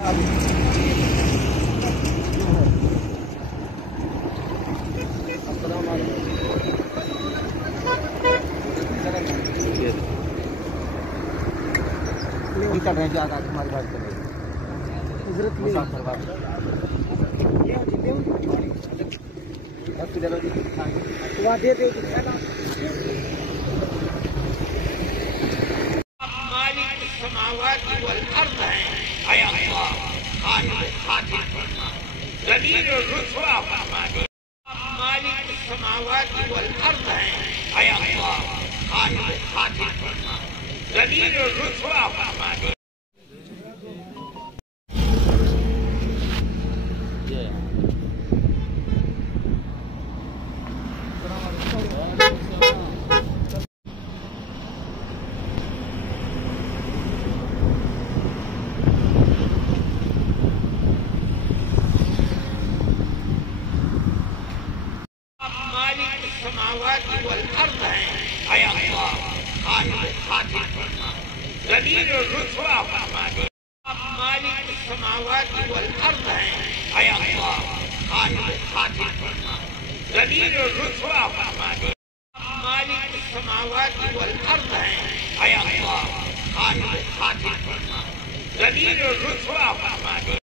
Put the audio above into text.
کر رہے ہیں جو آگے ہماری بات کر رہے ہیں مالک السماوات والارض ہے اے اللہ خالق خاطر فرما ذلیل و رسوا فرما دے مالک السماوات والارض ہے اے اللہ خالق خاطر فرما ذلیل و رسوا فرما دے السماوات والارض ہے اے اللہ خالق خاطر فرما ذلیل و رسوا فرما دے مالک السماوات والارض ہے اے اللہ خالق خاطر فرما ذلیل و رسوا فرما دے مالک السماوات والارض ہے اے اللہ خالق خاطر فرما ذلیل و رسوا فرما دے